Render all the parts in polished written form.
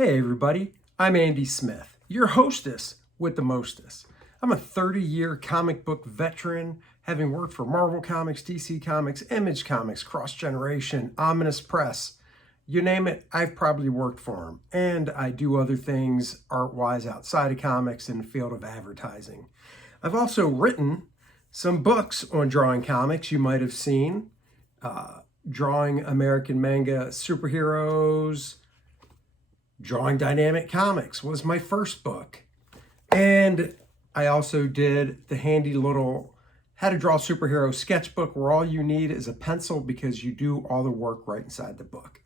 Hey everybody, I'm Andy Smith, your hostess with the mostest. I'm a 30-year comic book veteran, having worked for Marvel Comics, DC Comics, Image Comics, Cross Generation, Ominous Press. You name it, I've probably worked for them. And I do other things art-wise outside of comics in the field of advertising. I've also written some books on drawing comics you might have seen. Drawing American manga superheroes, Drawing Dynamic Comics was my first book. And I also did the handy little How to Draw Superhero sketchbook where all you need is a pencil because you do all the work right inside the book.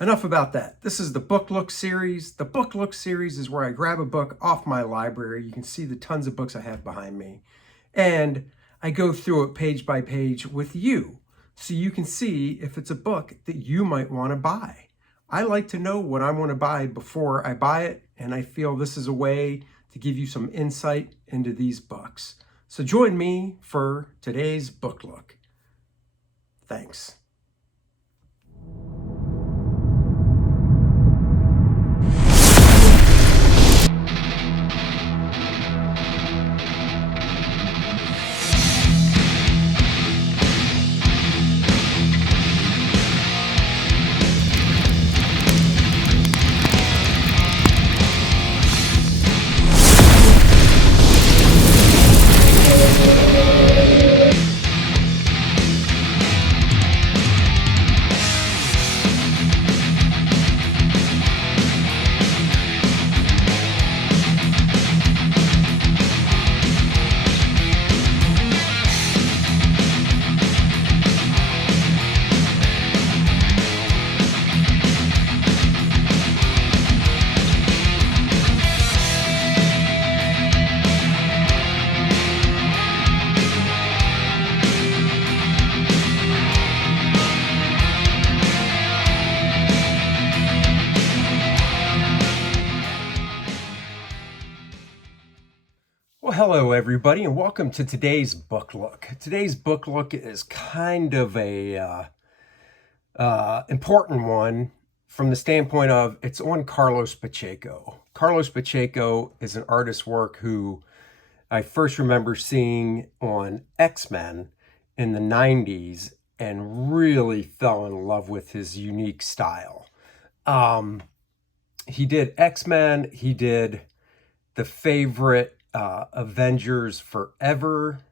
Enough about that. This is the Book Look series. The Book Look series is where I grab a book off my library. You can see the tons of books I have behind me. And I go through it page by page with you so you can see if it's a book that you might want to buy. I like to know what I want to buy before I buy it, and I feel this is a way to give you some insight into these books. So join me for today's book look. Thanks. Well, hello everybody, and welcome to today's book look. Today's book look is kind of a important one from the standpoint of it's on Carlos Pacheco. Carlos Pacheco is an artist's work who I first remember seeing on X-Men in the 90s and really fell in love with his unique style. He did X-Men, he did the favorite Avengers Forever,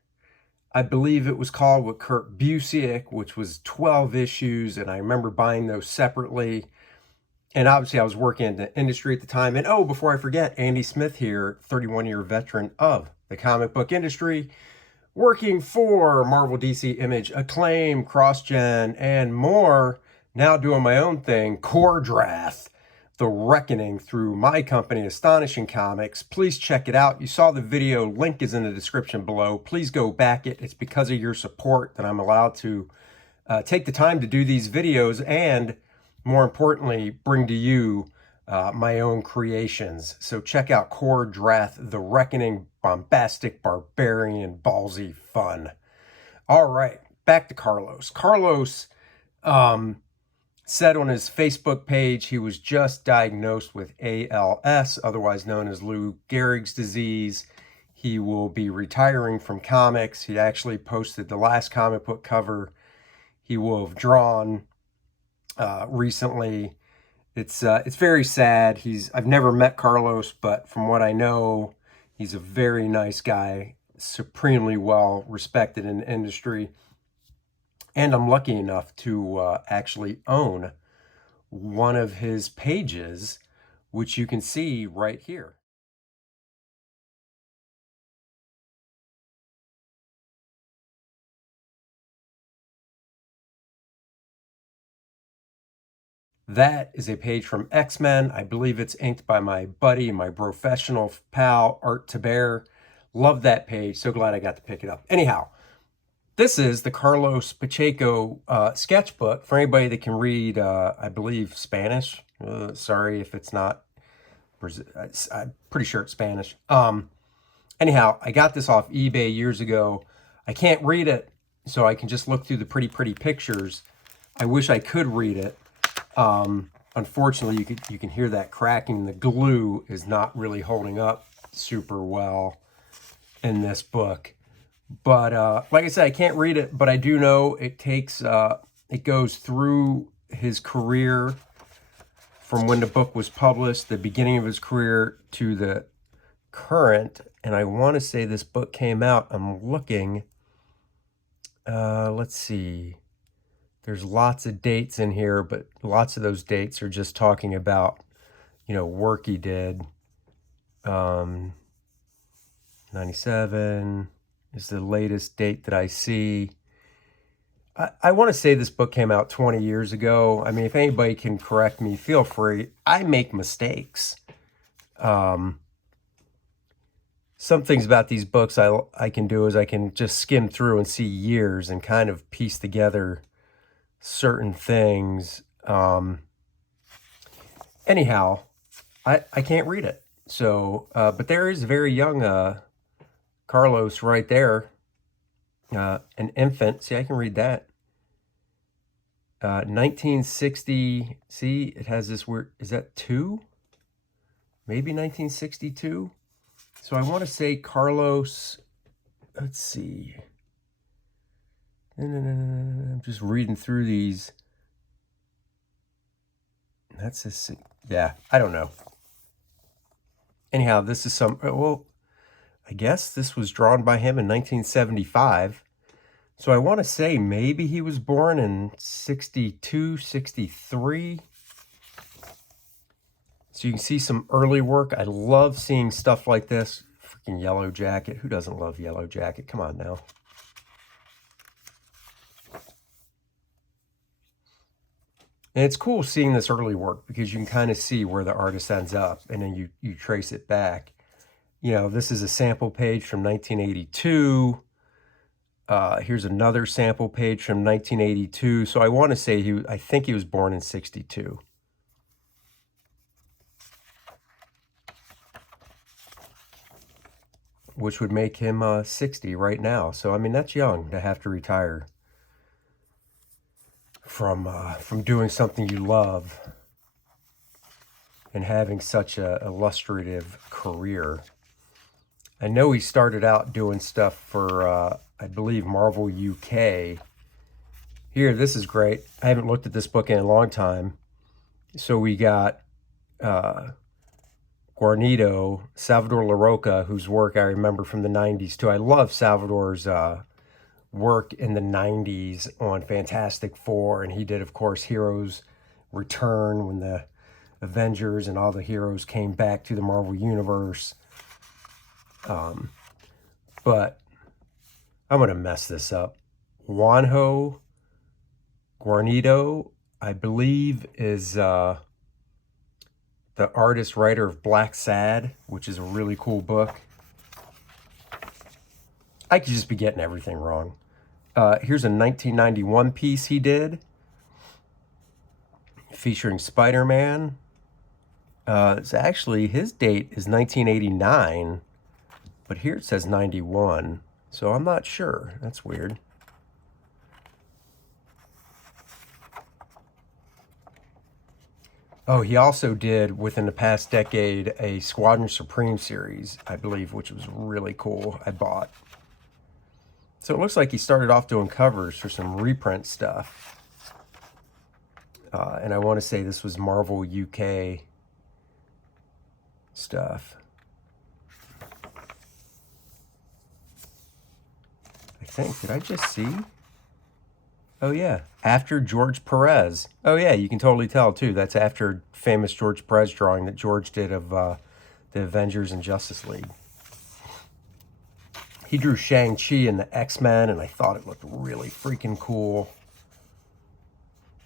I believe it was called, with Kurt Busiek, which was 12 issues, and I remember buying those separately. And obviously I was working in the industry at the time. And oh, before I forget, Andy Smith here, 31-year veteran of the comic book industry, working for Marvel, DC, Image, Acclaim, Cross Gen, and more. Now doing my own thing, Kor-Drath, The Reckoning, through my company, Astonishing Comics. Please check it out. You saw the video, link is in the description below. Please go back it. It's because of your support that I'm allowed to take the time to do these videos and, more importantly, bring to you my own creations. So check out Kor-Drath, The Reckoning, bombastic, barbarian, ballsy fun. All right, back to Carlos. Carlos said on his Facebook page he was just diagnosed with ALS, otherwise known as Lou Gehrig's disease. He will be retiring from comics. He actually posted the last comic book cover he will have drawn recently. It's very sad. I've never met Carlos, but from what I know, he's a very nice guy, supremely well respected in the industry. And I'm lucky enough to actually own one of his pages, which you can see right here. That is a page from X-Men. I believe it's inked by my buddy, my professional pal, Art Taber. Love that page. So glad I got to pick it up. Anyhow, this is the Carlos Pacheco sketchbook for anybody that can read, I believe, Spanish. Sorry if it's not. I'm pretty sure it's Spanish. Anyhow, I got this off eBay years ago. I can't read it, so I can just look through the pretty pictures. I wish I could read it. unfortunately, you can hear that cracking. The glue is not really holding up super well in this book. But like I said, I can't read it, but I do know it takes it goes through his career from when the book was published, the beginning of his career to the current. And I want to say this book came out, I'm looking, let's see, there's lots of dates in here, but lots of those dates are just talking about, you know, work he did. 97 is the latest date that I see. I want to say this book came out 20 years ago. I mean, if anybody can correct me, feel free. I make mistakes. Some things about these books I can do is I can just skim through and see years and kind of piece together certain things. Anyhow, I can't read it. So, but there is a very young Carlos right there. An infant. See, I can read that. 1960. See, it has this weird. Is that 2? Maybe 1962. So I want to say Carlos. Let's see. I'm just reading through these. That's a. Yeah, I don't know. Anyhow, this is some. Well, I guess this was drawn by him in 1975. So I want to say maybe he was born in 62, 63. So you can see some early work. I love seeing stuff like this. Freaking Yellow Jacket. Who doesn't love Yellow Jacket? Come on now. And it's cool seeing this early work because you can kind of see where the artist ends up and then you trace it back. You know, this is a sample page from 1982. Here's another sample page from 1982. So I want to say I think he was born in 62. Which would make him 60 right now. So, I mean, that's young to have to retire from doing something you love and having such a illustrative career. I know he started out doing stuff for, I believe, Marvel UK. Here, this is great. I haven't looked at this book in a long time. So we got Guarnido, Salvador Larroca, whose work I remember from the 90s too. I love Salvador's work in the 90s on Fantastic Four. And he did, of course, Heroes Return when the Avengers and all the heroes came back to the Marvel Universe. But I'm going to mess this up. Juanjo Guarnido, I believe, is the artist writer of Black Sad, which is a really cool book. I could just be getting everything wrong. Here's a 1991 piece he did featuring Spider-Man. It's actually, his date is 1989, but here it says 91, so I'm not sure. That's weird. Oh, he also did, within the past decade, a Squadron Supreme series, I believe, which was really cool. I bought. So it looks like he started off doing covers for some reprint stuff. And I want to say this was Marvel UK stuff. I think, did I just see? Oh yeah, after George Perez. Oh yeah, you can totally tell too. That's after famous George Perez drawing that George did of the Avengers and Justice League. He drew Shang-Chi and the X-Men, and I thought it looked really freaking cool.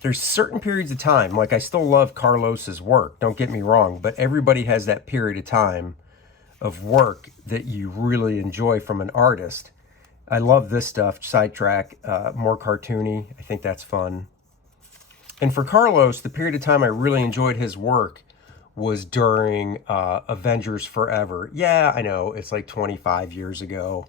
There's certain periods of time, like I still love Carlos's work, don't get me wrong, but everybody has that period of time of work that you really enjoy from an artist. I love this stuff, sidetrack, more cartoony. I think that's fun. And for Carlos, the period of time I really enjoyed his work was during Avengers Forever. Yeah, I know, it's like 25 years ago.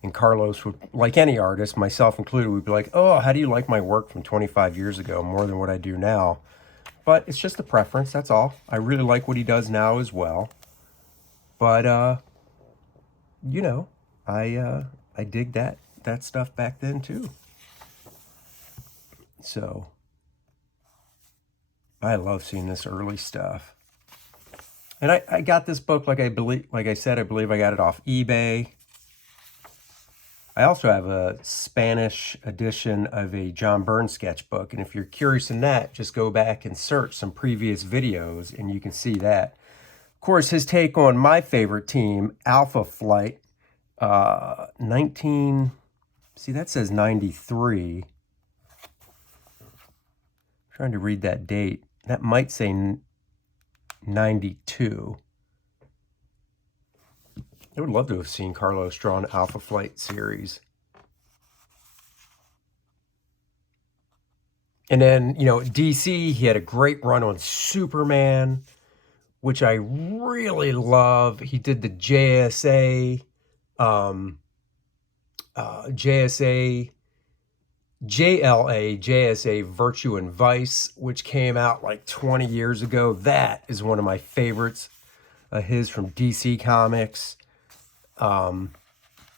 And Carlos would, like any artist, myself included, would be like, oh, how do you like my work from 25 years ago more than what I do now? but it's just a preference, that's all. I really like what he does now as well. But, you know, I dig that stuff back then too. So I love seeing this early stuff. And I got this book, like I said, I believe I got it off eBay. I also have a Spanish edition of a John Byrne sketchbook. And if you're curious in that, just go back and search some previous videos and you can see that. Of course, his take on my favorite team, Alpha Flight, 19, see that says 93. I'm trying to read that date. That might say 92. I would love to have seen Carlos draw an Alpha Flight series. And then, you know, DC, he had a great run on Superman, which I really love. He did the JSA, JSA Virtue and Vice, which came out like 20 years ago. That is one of my favorites of his from DC Comics.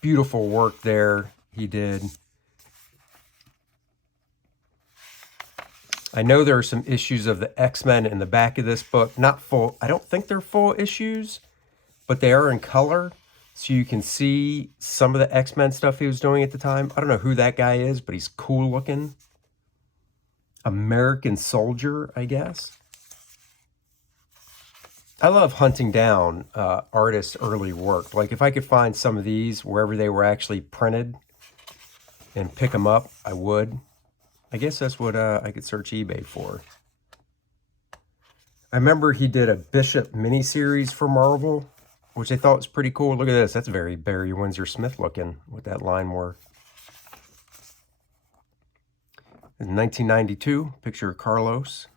Beautiful work there he did. I know there are some issues of the X-Men in the back of this book. Not full, I don't think they're full issues, but they are in color. So you can see some of the X-Men stuff he was doing at the time. I don't know who that guy is, but he's cool looking. American Soldier, I guess. I love hunting down artists' early work. Like if I could find some of these wherever they were actually printed and pick them up, I would. I guess that's what I could search eBay for. I remember he did a Bishop miniseries for Marvel, which I thought was pretty cool. Look at this. That's very Barry Windsor Smith looking with that line work. In 1992, picture of Carlos.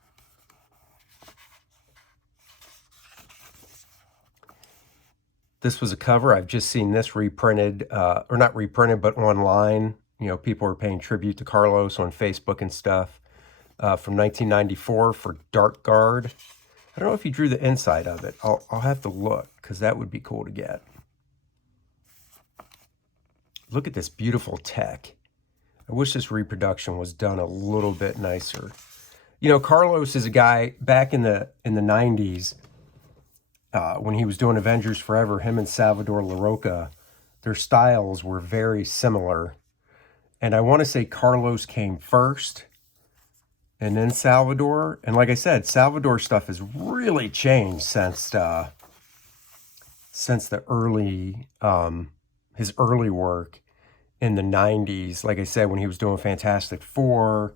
This was a cover. I've just seen this reprinted, or not reprinted, but online. You know, people are paying tribute to Carlos on Facebook and stuff. From 1994 for Dark Guard. I don't know if he drew the inside of it. I'll have to look, because that would be cool to get. Look at this beautiful tech. I wish this reproduction was done a little bit nicer. You know, Carlos is a guy back in the 90s, when he was doing Avengers Forever, him and Salvador Larroca, their styles were very similar. And I want to say Carlos came first, and then Salvador. And like I said, Salvador stuff has really changed since the early, his early work in the 90s. Like I said, when he was doing Fantastic Four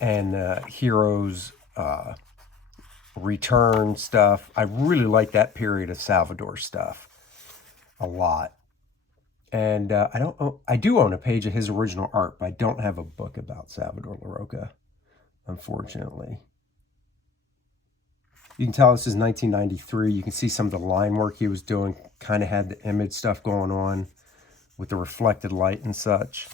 and Heroes Return stuff. I really like that period of Salvador stuff a lot. And I do own a page of his original art, but I don't have a book about Salvador Larroca, unfortunately. You can tell this is 1993. You can see some of the line work he was doing. Kind of had the image stuff going on with the reflected light and such.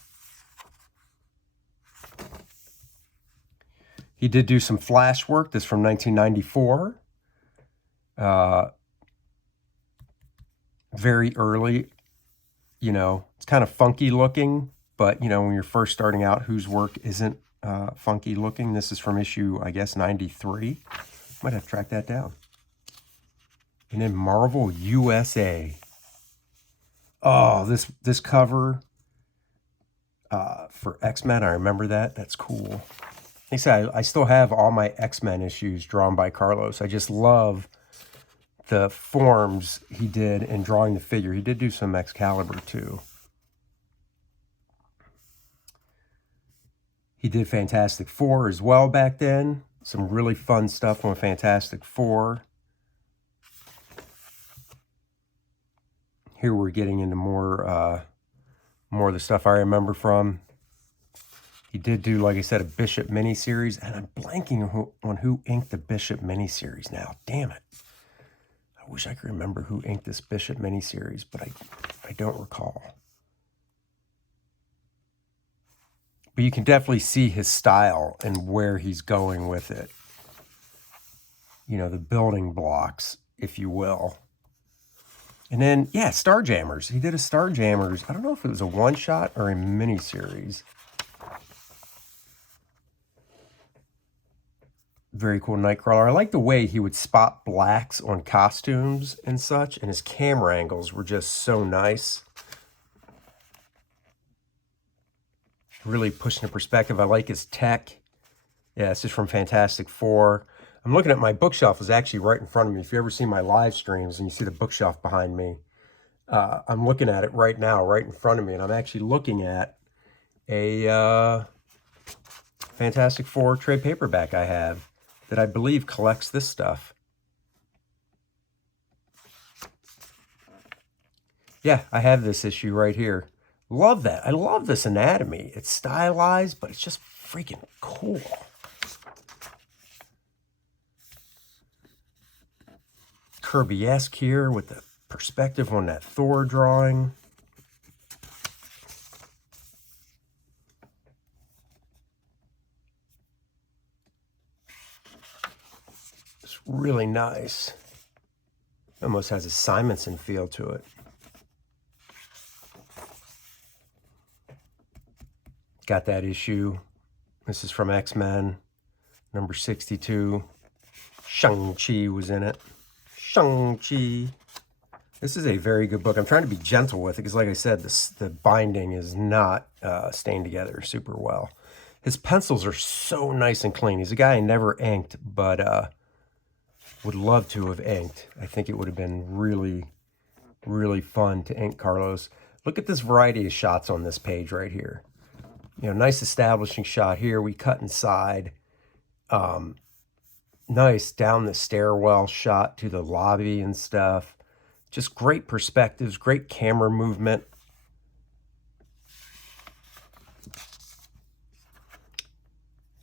He did do some flash work. This is from 1994. Very early. You know, it's kind of funky looking, but, you know, when you're first starting out, whose work isn't funky looking? This is from issue, I guess, 93. Might have to track that down. And then Marvel USA. Oh, this cover for X-Men, I remember that. That's cool. Like I said, I still have all my X-Men issues drawn by Carlos. I just love the forms he did in drawing the figure. He did do some Excalibur too. He did Fantastic Four as well back then. Some really fun stuff on Fantastic Four. Here we're getting into more of the stuff I remember from. He did do, like I said, a Bishop miniseries, and I'm blanking on who inked the Bishop miniseries now. Damn it. I wish I could remember who inked this Bishop miniseries, but I don't recall. But you can definitely see his style and where he's going with it. you know, the building blocks, if you will. And then, yeah, Starjammers. He did a Starjammers. I don't know if it was a one-shot or a mini-series. Very cool Nightcrawler. I like the way he would spot blacks on costumes and such, and his camera angles were just so nice. Really pushing the perspective. I like his tech. Yeah, this is from Fantastic Four. I'm looking at my bookshelf. Is actually right in front of me. If you ever see my live streams and you see the bookshelf behind me, I'm looking at it right now, right in front of me, and I'm actually looking at a Fantastic Four trade paperback I have that I believe collects this stuff. Yeah, I have this issue right here. Love that. I love this anatomy. It's stylized, but it's just freaking cool. Kirby-esque here with the perspective on that Thor drawing. It's really nice. Almost has a Simonson feel to it. Got that issue. This is from X-Men, number 62. Shang-Chi was in it. Shang-Chi. This is a very good book. I'm trying to be gentle with it because, like I said, the binding is not staying together super well. His pencils are so nice and clean. He's a guy I never inked, but would love to have inked. I think it would have been really, really fun to ink Carlos. Look at this variety of shots on this page right here. You know, nice establishing shot here. We cut inside. Nice down the stairwell shot to the lobby and stuff. Just great perspectives, great camera movement.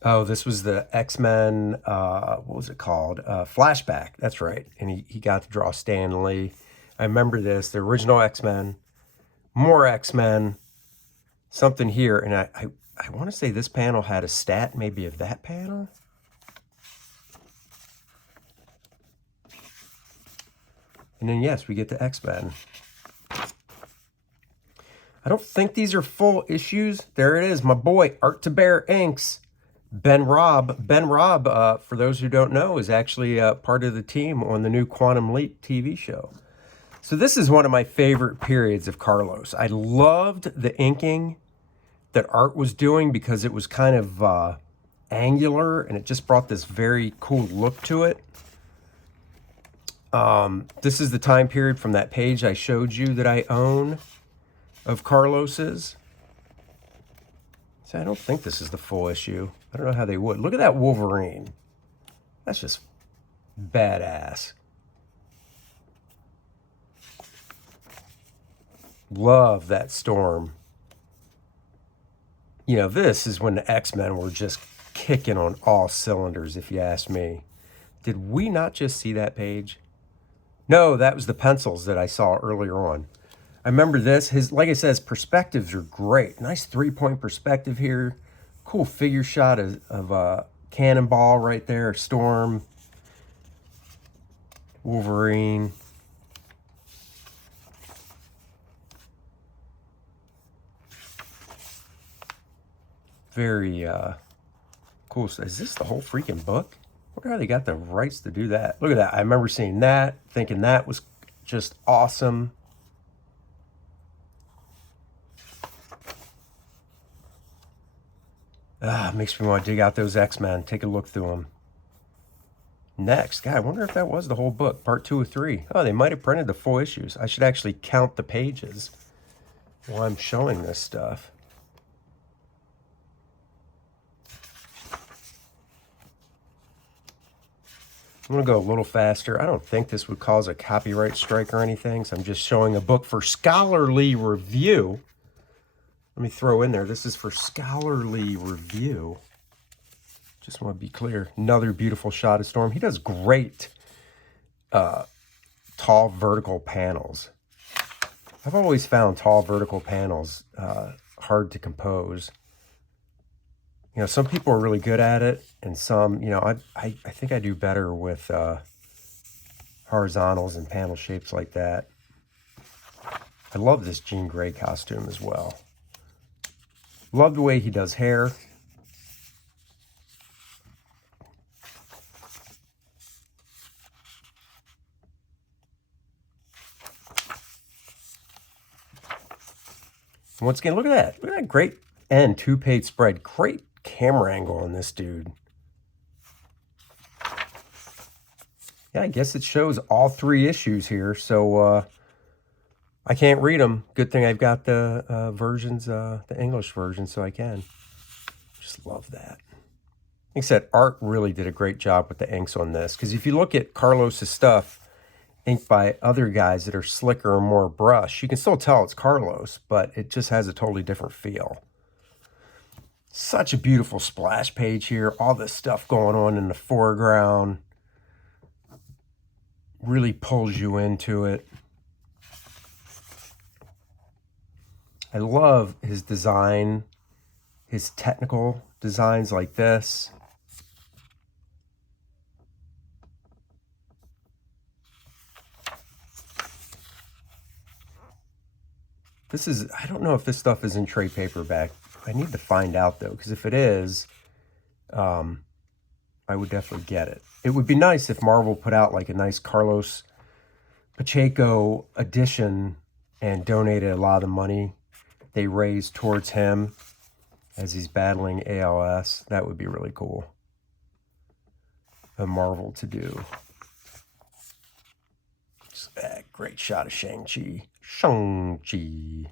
Oh, this was the X-Men, what was it called? Flashback, that's right. And he got to draw Stan Lee. I remember this, the original X-Men, more X-Men, something here. And I want to say this panel had a stat maybe of that panel. And then, yes, we get to X-Men. I don't think these are full issues. There it is, my boy, Art to Bear inks. Ben Robb. Ben Robb, for those who don't know, is actually part of the team on the new Quantum Leap TV show. So this is one of my favorite periods of Carlos. I loved the inking that Art was doing because it was kind of angular, and it just brought this very cool look to it. This is the time period from that page I showed you that I own of Carlos's. See, I don't think this is the full issue. I don't know how they would. Look at that Wolverine. That's just badass. Love that Storm. You know, this is when the X-Men were just kicking on all cylinders, if you ask me. Did we not just see that page? No, that was the pencils that I saw earlier on. I remember this. His, like I said, his perspectives are great. Nice three-point perspective here. Cool figure shot of Cannonball right there. Storm. Wolverine. Very cool. Is this the whole freaking book? I wonder how they got the rights to do that. Look at that. I remember seeing that, thinking that was just awesome. Makes me want to dig out those X-Men, take a look through them. Next, God, I wonder if that was the whole book, part 2 or 3. Oh, they might have printed the full issues. I should actually count the pages while I'm showing this stuff. I'm going to go a little faster. I don't think this would cause a copyright strike or anything, so I'm just showing a book for scholarly review. Let me throw in there, this is for scholarly review. Just want to be clear. Another beautiful shot of Storm. He does great tall vertical panels. I've always found tall vertical panels hard to compose. You know, some people are really good at it, and some, you know, I think I do better with horizontals and panel shapes like that. I love this Jean Grey costume as well. Love the way he does hair. Once again, look at that. Look at that great end, 2-page spread. Great camera angle on this dude. Yeah, I guess it shows all 3 issues here. So I can't read them. Good thing I've got the versions, the English version, so I can. Just love that. Like I said, Art really did a great job with the inks on this. Because if you look at Carlos's stuff, inked by other guys that are slicker and more brush, you can still tell it's Carlos, but it just has a totally different feel. Such a beautiful splash page here. All this stuff going on in the foreground really pulls you into it. I love his design, his technical designs like this. This is, I don't know if this stuff is in trade paperback. I need to find out though, because if it is, I would definitely get it. It would be nice if Marvel put out like a nice Carlos Pacheco edition and donated a lot of the money they raised towards him as he's battling ALS. That would be really cool of Marvel to do. Just that great shot of Shang-Chi. Shang-Chi.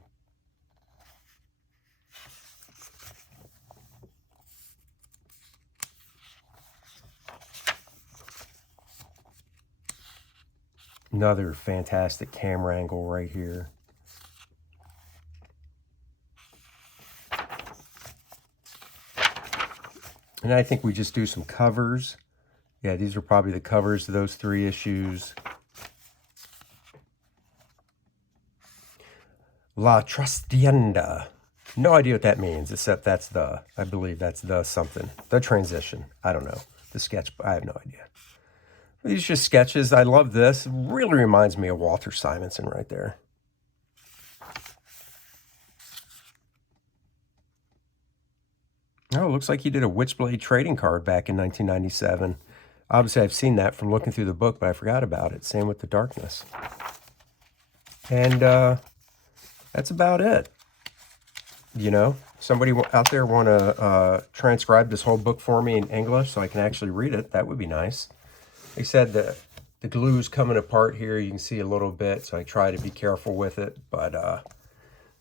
Another fantastic camera angle right here. And I think we just do some covers. Yeah, these are probably the covers of those 3 issues. La Trastienda. No idea what that means, except that's the, I believe that's the something. The transition. I don't know. The sketch, I have no idea. These are just sketches. I love this. It really reminds me of Walter Simonson right there. Oh, it looks like he did a Witchblade trading card back in 1997. Obviously, I've seen that from looking through the book, but I forgot about it. Same with the Darkness. And that's about it. You know, somebody out there want to transcribe this whole book for me in English so I can actually read it. That would be nice. They said that the glue's coming apart here. You can see a little bit, so I try to be careful with it. But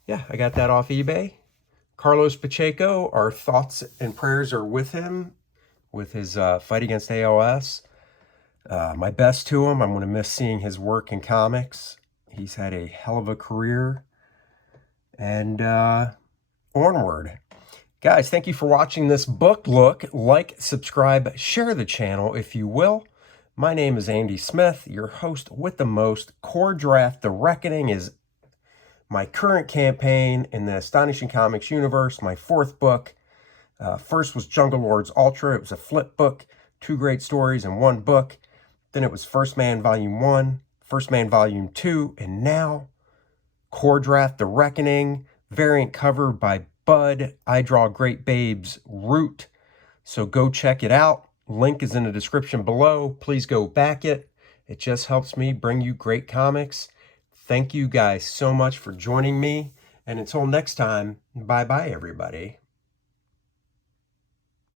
yeah, I got that off eBay. Carlos Pacheco, our thoughts and prayers are with him, with his fight against ALS. My best to him. I'm going to miss seeing his work in comics. He's had a hell of a career. And onward. Guys, thank you for watching this book look. Like, subscribe, share the channel if you will. My name is Andy Smith, your host with the most. Kor-Drath, The Reckoning is my current campaign in the Astonishing Comics universe, my 4th book. First was Jungle Lords Ultra. It was a flip book, 2 great stories in 1 book. Then it was First Man Volume 1, First Man Volume 2, and now Kor-Drath, The Reckoning, variant cover by Bud, I Draw Great Babes, Root. So go check it out. Link is in the description below. Please go back it. It just helps me bring you great comics. Thank you guys so much for joining me. And until next time, bye-bye, everybody.